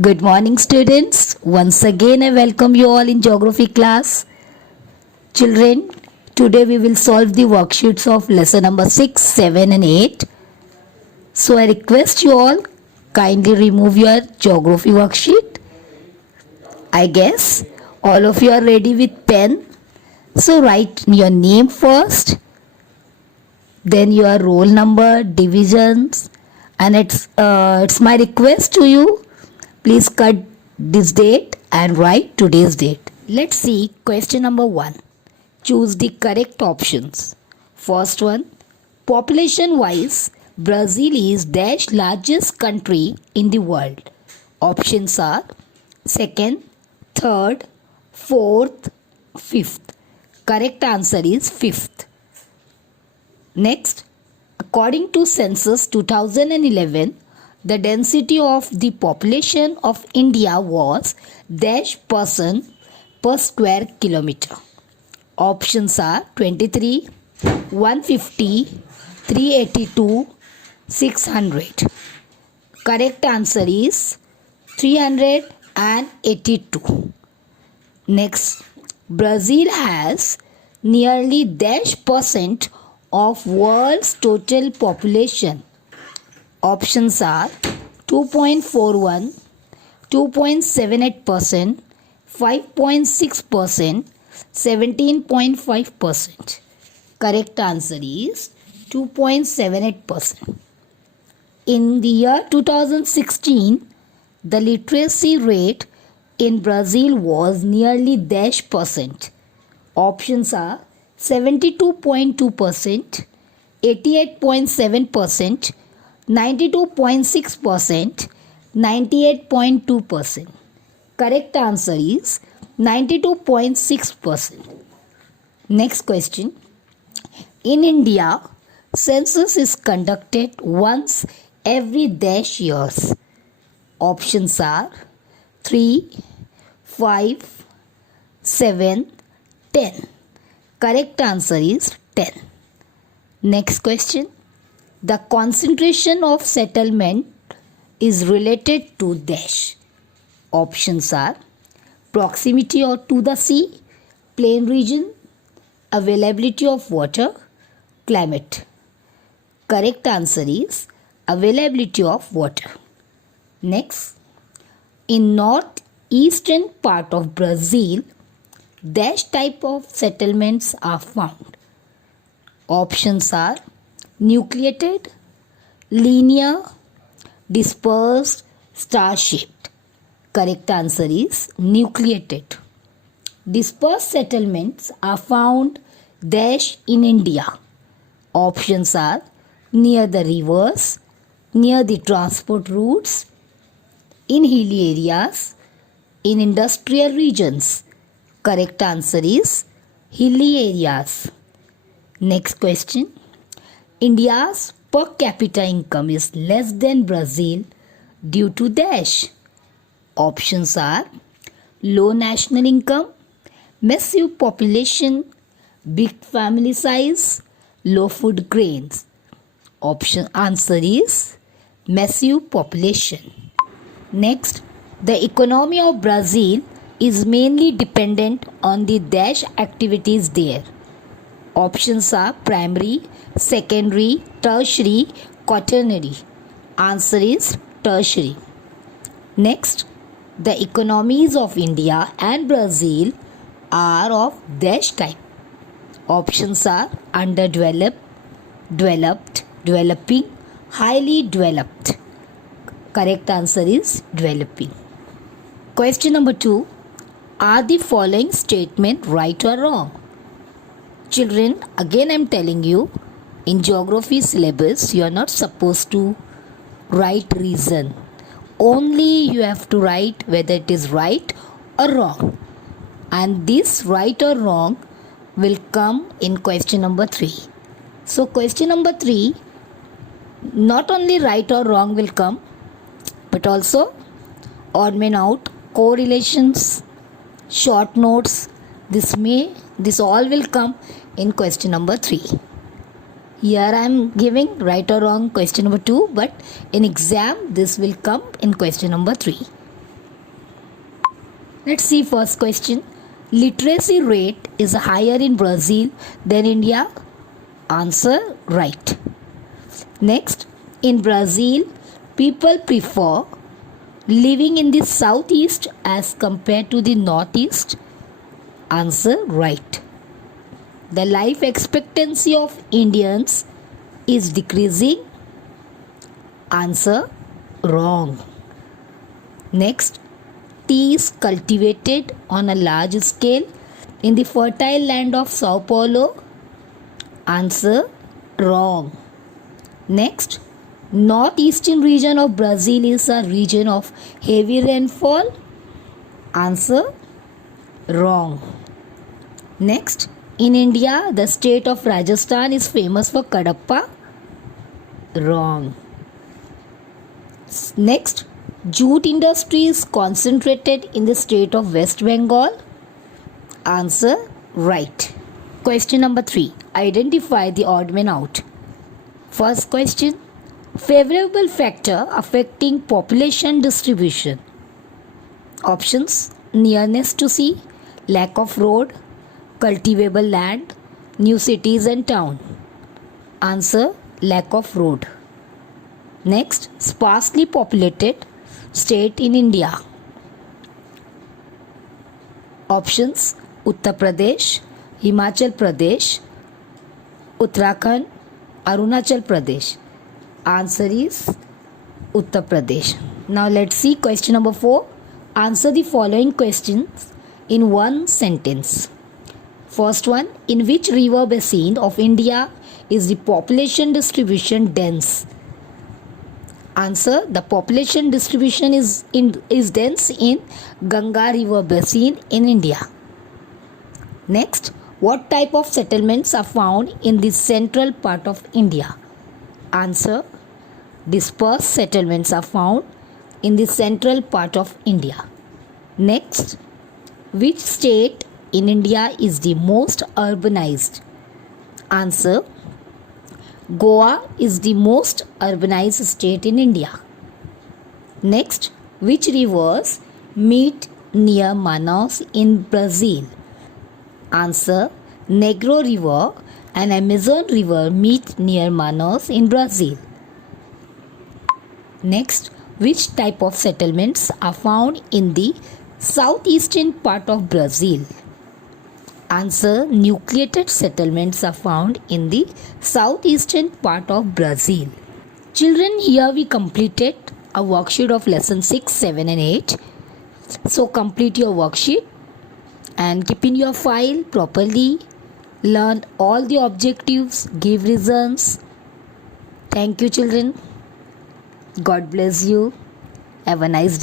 Good morning, students. Once again, I welcome you all in geography class. Children, today we will solve the worksheets of lesson number 6, 7, and 8. So, I request you all kindly remove your geography worksheet. I guess all of you are ready with pen. So, write your name first, then your roll number, divisions, and it's my request to you. Please cut this date and write today's date. Let's see question number 1. Choose the correct options. First one, population wise, Brazil is dash largest country in the world. Options are second, third, fourth, fifth. Correct answer is fifth. Next, according to census 2011, the density of the population of India was dash person per square kilometer. Options are 23, 150, 382, 600. Correct answer is 382. Next, Brazil has nearly dash percent of world's total population. Options are 2.41, 2.78%, 5.6%, 17.5%. Correct answer is 2.78%. In the year 2016, the literacy rate in Brazil was nearly dash percent. Options are 72.2%, 88.7%, 92.6%, 98.2%. Correct answer is 92.6%. Next question. In India, census is conducted once every dash years. Options are 3, 5, 7, 10. Correct answer is 10. Next question. The concentration of settlement is related to dash. Options are proximity to the sea, plain region, availability of water, climate. Correct answer is availability of water. Next, in northeastern part of Brazil, dash type of settlements are found. Options are nucleated, linear, dispersed, star-shaped. Correct answer is nucleated. Dispersed settlements are found dash in India. Options are near the rivers, near the transport routes, in hilly areas, in industrial regions. Correct answer is hilly areas. Next question. India's per capita income is less than Brazil due to dash. Options are low national income, massive population, big family size, low food grains. Option answer is massive population. Next, the economy of Brazil is mainly dependent on the dash activities there. Options are primary, secondary, tertiary, quaternary. Answer is tertiary. Next, the economies of India and Brazil are of dash type. Options are underdeveloped, developed, developing, highly developed. Correct answer is developing. Question number 2. Are the following statement right or wrong? Children, again I am telling you, in geography syllabus you are not supposed to write reason. Only you have to write whether it is right or wrong. And this right or wrong will come in question number 3. So question number 3, not only right or wrong will come, but also odd man out, correlations, short notes, this all will come in question number 3. Here I am giving right or wrong question number 2, but in exam this will come in question number 3. Let's see first question. Literacy rate is higher in Brazil than India. Answer right. Next, in Brazil, people prefer living in the southeast as compared to the northeast. Answer right. The life expectancy of Indians is decreasing. Answer wrong. Next, tea is cultivated on a large scale in the fertile land of Sao Paulo. Answer wrong. Next, northeastern region of Brazil is a region of heavy rainfall. Answer wrong. Next, in India, the state of Rajasthan is famous for kadappa. Wrong. Next, jute industry is concentrated in the state of West Bengal. Answer right. Question number 3. Identify the odd man out. First question. Favorable factor affecting population distribution. Options: nearness to sea, lack of road, cultivable land, new cities and town. Answer: lack of road. Next, sparsely populated state in India. Options: Uttar Pradesh, Himachal Pradesh, Uttarakhand, Arunachal Pradesh. Answer is Uttar Pradesh. Now let's see question number 4. Answer the following questions in one sentence. First one, in which river basin of India is the population distribution dense? Answer, the population distribution is dense in Ganga river basin in India. Next, what type of settlements are found in the central part of India? Answer, dispersed settlements are found in the central part of India. Next, which state in India is the most urbanized? Answer, Goa is the most urbanized state in India. Next, which rivers meet near Manaus in Brazil? Answer, Negro River and Amazon River meet near Manaus in Brazil. Next, which type of settlements are found in the southeastern part of Brazil? Answer, nucleated settlements are found in the southeastern part of Brazil. Children, here we completed a worksheet of lesson 6, 7 and 8. So complete your worksheet and keep in your file properly. Learn all the objectives, give reasons. Thank you children. God bless you. Have a nice day.